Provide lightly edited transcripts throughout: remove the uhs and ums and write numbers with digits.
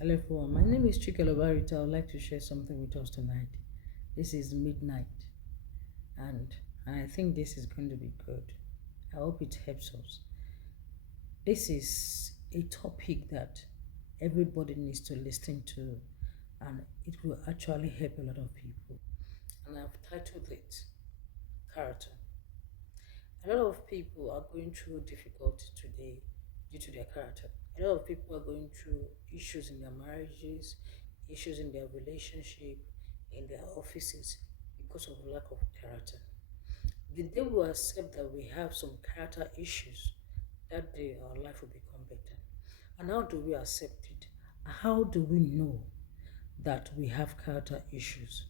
Hello everyone, my name is Chike Lobarita. I would like to share something with us tonight. This is midnight and I think this is going to be good. I hope it helps us. This is a topic that everybody needs to listen to and it will actually help a lot of people. And I've titled it Character. A lot of people are going through difficulty today due to their character. A lot of people are going through issues in their marriages, issues in their relationship, in their offices because of lack of character. The day we accept that we have some character issues, that day our life will become better. And how do we accept it? How do we know that we have character issues?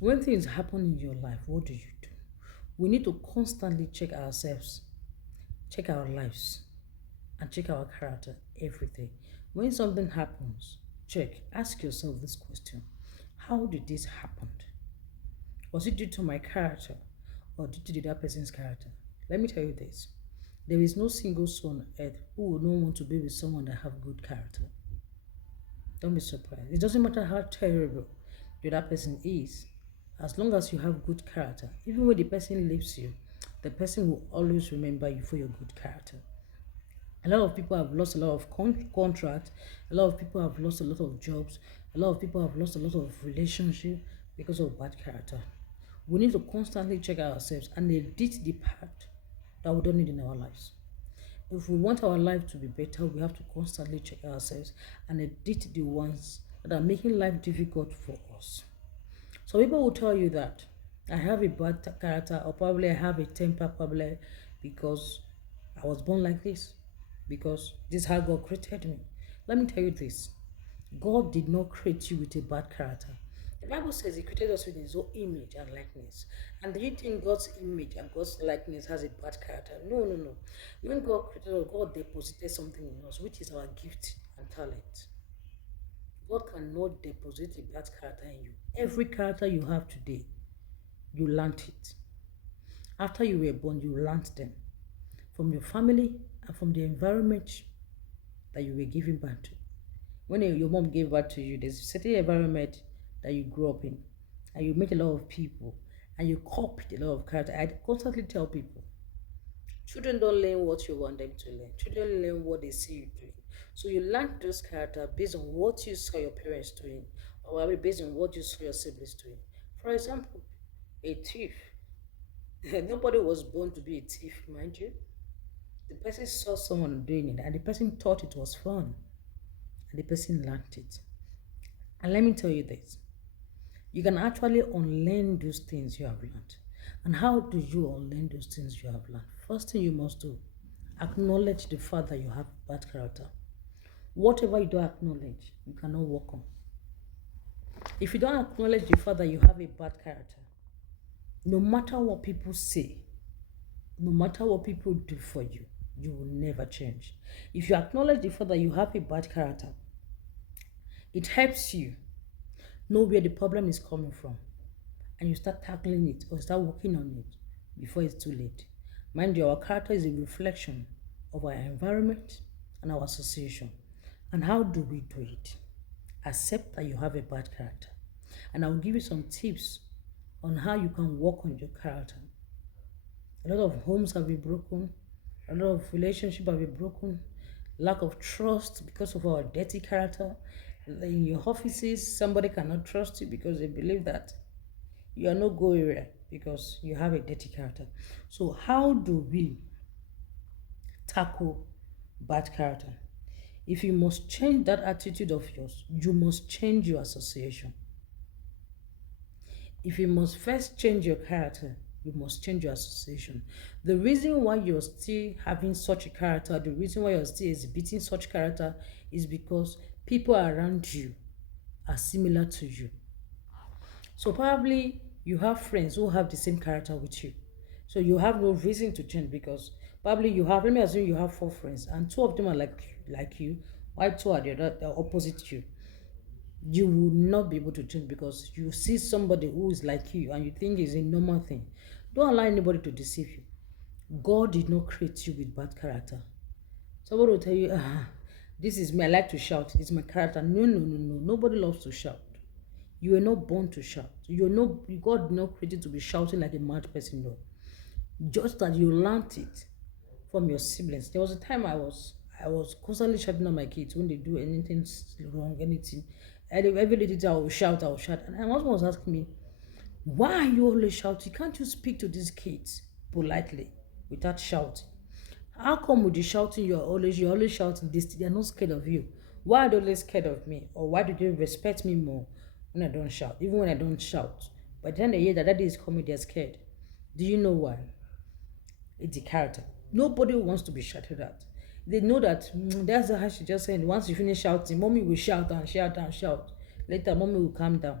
When things happen in your life, what do you do? We need to constantly check ourselves, check our lives, and check our character every day. When something happens, check, ask yourself this question: how did this happen? Was it due to my character or due to the other person's character? Let me tell you this. There is no single soul on earth who would not want to be with someone that have good character. Don't be surprised. It doesn't matter how terrible the other person is, as long as you have good character. Even when the person leaves you, the person will always remember you for your good character. A lot of people have lost a lot of contracts. A lot of people have lost a lot of jobs. A lot of people have lost a lot of relationship because of bad character. We need to constantly check ourselves and edit the part that we don't need in our lives. If we want our life to be better, we have to constantly check ourselves and edit the ones that are making life difficult for us. So people will tell you that I have a bad character, or probably I have a temper, probably because I was born like this, because this is how God created me. Let me tell you this: God did not create you with a bad character. The Bible says He created us with His own image and likeness. And do you think God's image and God's likeness has a bad character? No, no, no. When God created us, God deposited something in us, which is our gift and talent. God cannot deposit a bad character in you. Every character you have today, you learned it. After you were born, you learned them from your family and from the environment that you were given birth to. When your mom gave birth to you, there's a certain environment that you grew up in, and you met a lot of people, and you copied a lot of character. I constantly tell people, children don't learn what you want them to learn. Children learn what they see you doing. So you learn those character based on what you saw your parents doing, or maybe based on what you saw your siblings doing. For example, a thief. Nobody was born to be a thief, mind you. The person saw someone doing it, and the person thought it was fun, and the person learned it. And let me tell you this: you can actually unlearn those things you have learned. And how do you unlearn those things you have learned? First thing you must do, acknowledge the fact that you have bad character. Whatever you don't acknowledge, you cannot work on. If you don't acknowledge the fact that you have a bad character, no matter what people say, no matter what people do for you, you will never change. If you acknowledge the fact that you have a bad character, it helps you know where the problem is coming from and you start tackling it or start working on it before it's too late. Mind you, our character is a reflection of our environment and our association. And how do we do it? Accept that you have a bad character. And I will give you some tips on how you can work on your character. A lot of homes have been broken, a lot of relationships have been broken, lack of trust because of our dirty character. In your offices, somebody cannot trust you because they believe that you are no go area because you have a dirty character. So, how do we tackle bad character? If you must change that attitude of yours, you must change your association. If you must first change your character, you must change your association. The reason why you're still having such a character, the reason why you're still exhibiting such character is because people around you are similar to you. So probably you have friends who have the same character with you. So you have no reason to change because probably you have, let me assume you have four friends and two of them are like you, while two are the other, they're opposite you. You will not be able to change because you see somebody who is like you and you think is a normal thing. Don't allow anybody to deceive you. God did not create you with bad character. Somebody will tell you, This is me. I like to shout. It's my character. No, no, no, no. Nobody loves to shout. You were not born to shout. You're not. God did not create you to be shouting like a mad person. No, just that you learned it from your siblings. There was a time I was constantly shouting at my kids when they do anything wrong, anything. Every little thing I will shout. And my husband was asking me, why are you always shouting? Can't you speak to these kids politely without shouting? How come with the shouting you're always shouting this? They're not scared of you. Why are they always scared of me? Or why do they respect me more when I don't shout? Even when I don't shout. By the time they hear that daddy is coming, they're scared. Do you know why? It's the character. Nobody wants to be shouted at. They know that that's how she just said. Once you finish shouting, mommy will shout and shout and shout. Later, mommy will calm down.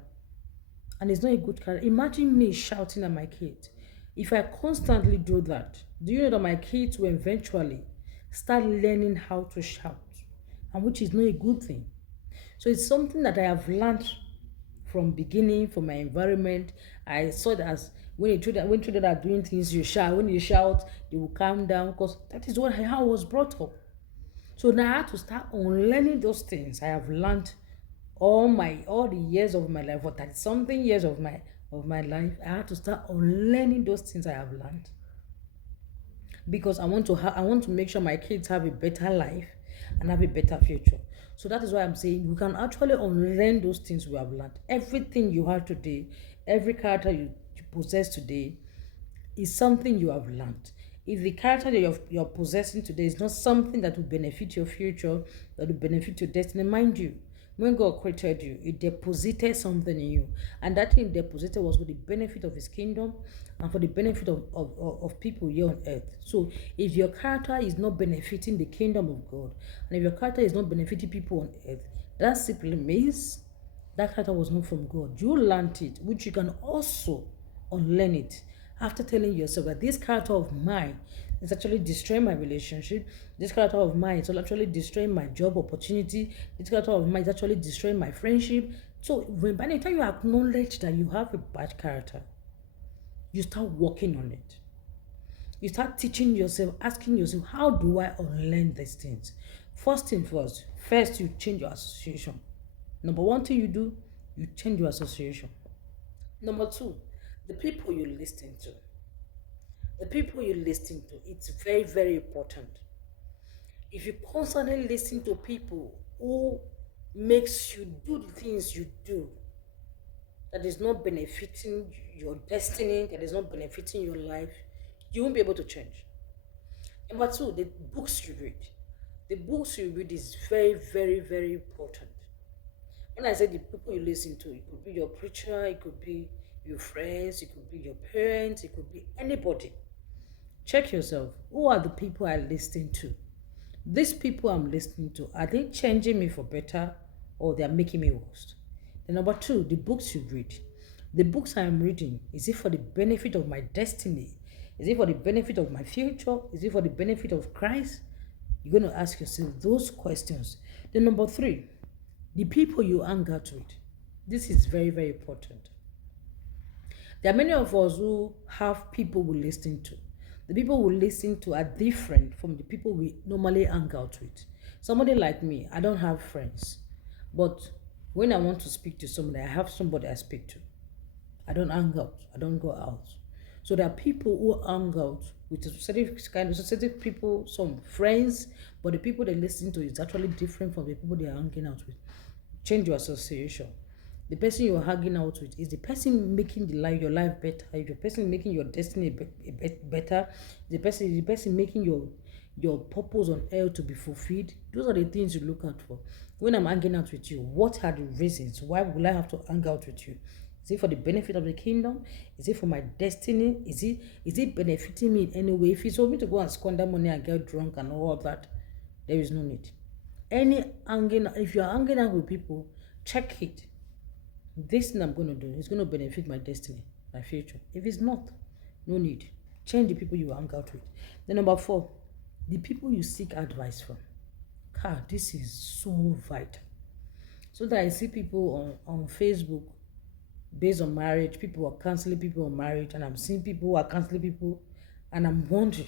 And it's not a good character. Imagine me shouting at my kids. If I constantly do that, do you know that my kids will eventually start learning how to shout? And which is not a good thing. So it's something that I have learned from beginning, from my environment. I saw that as when children are doing things, you shout. When you shout, they will calm down because that is how I was brought up. So now I had to start unlearning those things I have learned all the years of my life, for 30 something years of my life. I had to start unlearning those things I have learned because I want to make sure my kids have a better life and have a better future. So that is why I'm saying we can actually unlearn those things we have learned. Everything you have today, every character you possess today is something you have learned. If the character that you're possessing today is not something that will benefit your future, that will benefit your destiny, mind you, when God created you, He deposited something in you. And that thing deposited was for the benefit of His kingdom and for the benefit of people here on earth. So if your character is not benefiting the kingdom of God, and if your character is not benefiting people on earth, that simply means that character was not from God. You learned it, which you can also unlearn it after telling yourself that this character of mine is actually destroying my relationship. This character of mine is actually destroying my job opportunity. This character of mine is actually destroying my friendship. So by the time you acknowledge that you have a bad character, you start working on it. You start teaching yourself, asking yourself, how do I unlearn these things? First thing first you change your association. Number one thing you do, you change your association. Number two, the people you listen to. The people you listen to, it's very, very important. If you constantly listen to people who makes you do the things you do that is not benefiting your destiny, that is not benefiting your life, you won't be able to change. Number two, the books you read. The books you read is very, very, very important. When I say the people you listen to, it could be your preacher, it could be your friends, it could be your parents, it could be anybody. Check yourself. Who are the people I listen to? These people I'm listening to, are they changing me for better or they are making me worse? Then number two, the books you read. The books I am reading, is it for the benefit of my destiny? Is it for the benefit of my future? Is it for the benefit of Christ? You're going to ask yourself those questions. Then number three, the people you hang out with. This is very, very important. There are many of us who have people we listen to. The people we listen to are different from the people we normally hang out with. Somebody like me, I don't have friends. But when I want to speak to somebody, I have somebody I speak to. I don't hang out. I don't go out. So there are people who hang out with a certain kind of certain people, some friends, but the people they listen to is actually different from the people they are hanging out with. Change your association. The person you're hanging out with is the person making your life better. Is the person making your destiny better. The person making your purpose on earth to be fulfilled. Those are the things you look out for. When I'm hanging out with you, what are the reasons? Why will I have to hang out with you? Is it for the benefit of the kingdom? Is it for my destiny? Is it benefiting me in any way? If it's for me to go and squander money and get drunk and all of that, there is no need. If you're hanging out with people, check it. This thing I'm going to do is going to benefit my destiny, my future. If it's not, no need. Change the people you hang out with. Then number four, the people you seek advice from. This is so vital. So that I see people on Facebook based on marriage, people are canceling people on marriage, and I'm seeing people who are canceling people, and I'm wondering,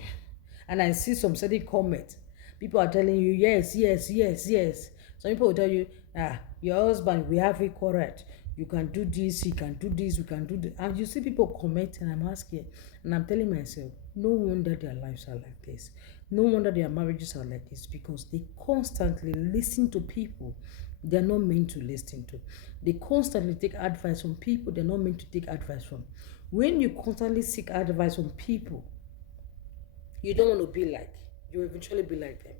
and I see some certain comments. People are telling you, yes, yes, yes, yes. Some people will tell you, your husband, we have it correct. You can do this, you can do this, we can do this. And you see people comment, and I'm asking, and I'm telling myself, no wonder their lives are like this. No wonder their marriages are like this, because they constantly listen to people they're not meant to listen to. They constantly take advice from people they're not meant to take advice from. When you constantly seek advice from people you don't want to be like, you eventually be like them.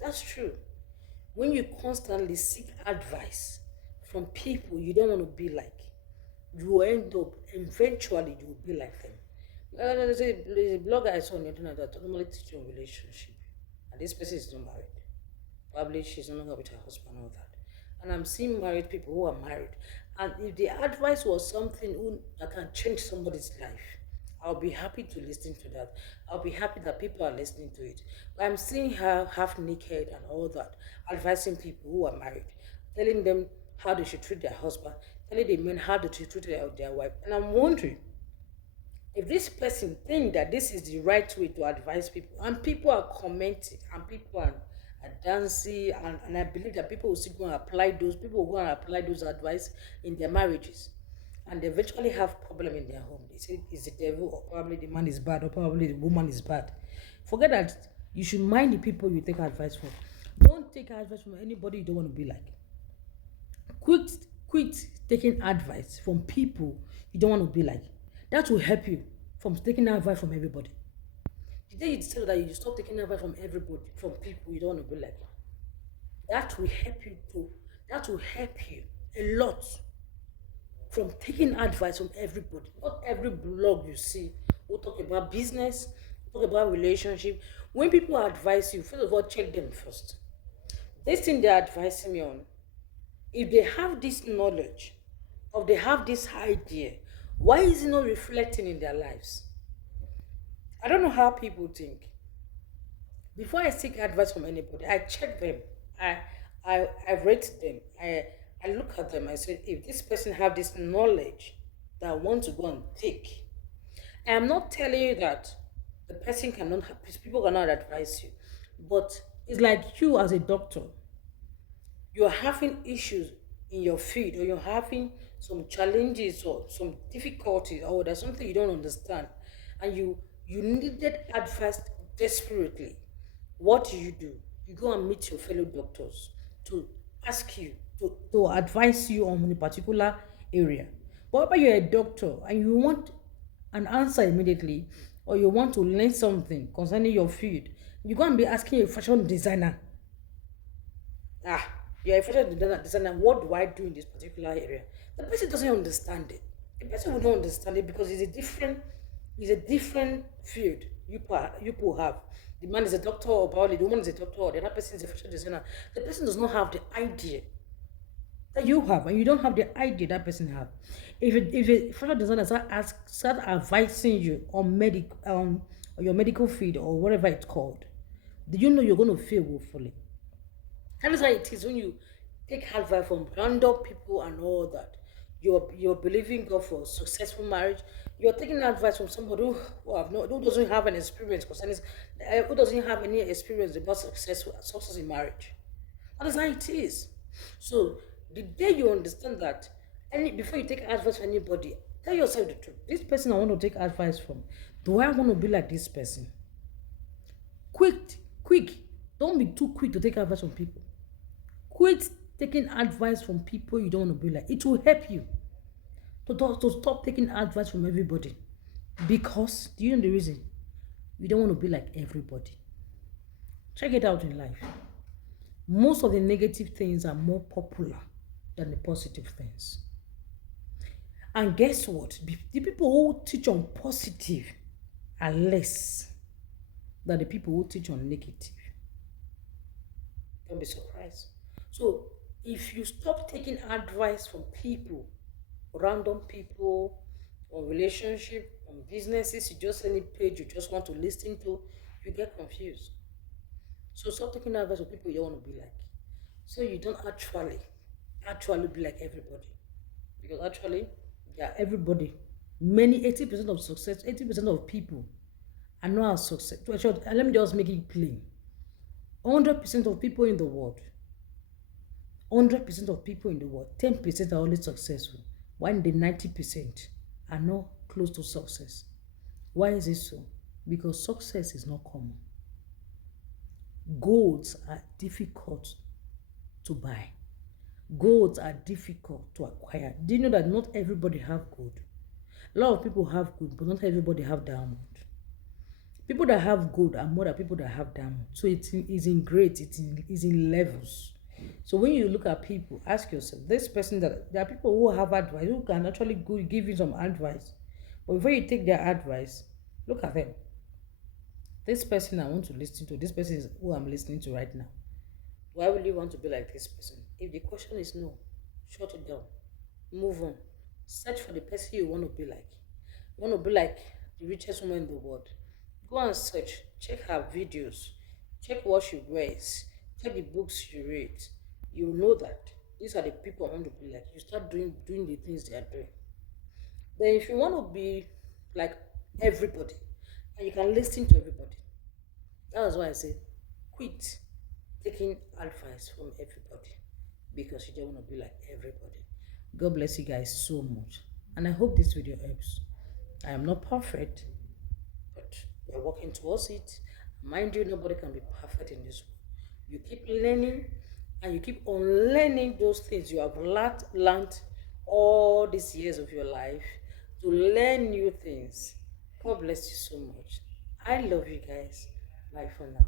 That's true. When you constantly seek advice from people you don't want to be like, you will end up eventually you will be like them. There's a blogger I saw on the internet that normally teaches on relationship, and this person is not married. Probably she's no longer with her husband, all that. And I'm seeing married people who are married. And if the advice was something that can change somebody's life, I'll be happy to listen to that. I'll be happy that people are listening to it. But I'm seeing her half naked and all that, advising people who are married, telling them how they should treat their husband, telling the men how they should treat their wife. And I'm wondering, if this person think that this is the right way to advise people, and people are commenting and people are dancing, and I believe that people will still go and apply those people will go and apply those advice in their marriages, and they eventually have problem in their home. They say it's the devil, or probably the man is bad, or probably the woman is bad. Forget that. You should mind the people you take advice from. Don't take advice from anybody you don't want to be like. Quit taking advice from people you don't want to be like. That will help you from taking advice from everybody. The day you decide that you stop taking advice from everybody, from people you don't want to be like, that will help you too. That will help you a lot from taking advice from everybody. Not every blog you see will talk about business, talk about relationship. When people advise you, first of all, check them first. This thing they're advising me on, if they have this knowledge, or they have this idea, why is it not reflecting in their lives? I don't know how people think. Before I seek advice from anybody, I check them. I I rate them. I look at them. I say, if this person have this knowledge that I want to go and take, I am not telling you that the person cannot, people cannot advise you, but it's like you as a doctor, you're having issues in your field, or you're having some challenges or some difficulties, or there's something you don't understand, and you needed advice desperately. What do? You go and meet your fellow doctors to ask you to advise you on a particular area. But if you're a doctor and you want an answer immediately, or you want to learn something concerning your field, you go and be asking a fashion designer, ah, you're a fashion designer, what do I do in this particular area? The person doesn't understand it. The person will not understand it because it's a different field you people have. The man is a doctor, or probably the woman is a doctor, or the other person is a fashion designer. The person does not have the idea that you have, and you don't have the idea that person have. If a fashion designer start advising you on your medical field, or whatever it's called, do you know you're going to fail woefully? That is how it is when you take advice from random people and all that. You're believing God for successful marriage. You're taking advice from somebody who doesn't have an experience concerning, who doesn't have any experience about success in marriage. That is how it is. So the day you understand that, before you take advice from anybody, tell yourself the truth. This person I want to take advice from, do I want to be like this person? Quick. Don't be too quick to take advice from people. Quit taking advice from people you don't want to be like. It will help you to stop taking advice from everybody. Because, do you know the reason? You don't want to be like everybody. Check it out in life. Most of the negative things are more popular than the positive things. And guess what? The people who teach on positive are less than the people who teach on negative. Don't be surprised. So, if you stop taking advice from people, random people, on relationship, on businesses, you just any page you just want to listen to, you get confused. So stop taking advice from people you don't want to be like. So you don't actually be like everybody. Because actually, yeah, everybody, 80% of success, 80% of people are not as success. Let me just make it plain. 100% of people in the world, 100% of people in the world, 10% are only successful, while the 90% are not close to success. Why is it so? Because success is not common. Goals are difficult to buy. Goals are difficult to acquire. Do you know that not everybody have gold? A lot of people have gold, but not everybody have diamond. People that have gold are more than people that have diamond. So it's in grades, it's in levels. So when you look at people, ask yourself, this person that there are people who have advice, who can actually give you some advice. But before you take their advice, look at them. This person I want to listen to, this person is who I'm listening to right now. Why will you want to be like this person? If the question is no, shut it down. Move on. Search for the person you want to be like. You want to be like the richest woman in the world. Go and search. Check her videos. Check what she wears. Check the books she reads. You know that these are the people I want to be like. You start doing the things they are doing. Then if you want to be like everybody, and you can listen to everybody, that's why I say quit taking advice from everybody because you don't want to be like everybody. God bless you guys so much. And I hope this video helps. I am not perfect, but we're working towards it. Mind you, nobody can be perfect in this world. You keep learning and you keep unlearning those things you have learned all these years of your life to learn new things. God bless you so much. I love you guys. Bye for now.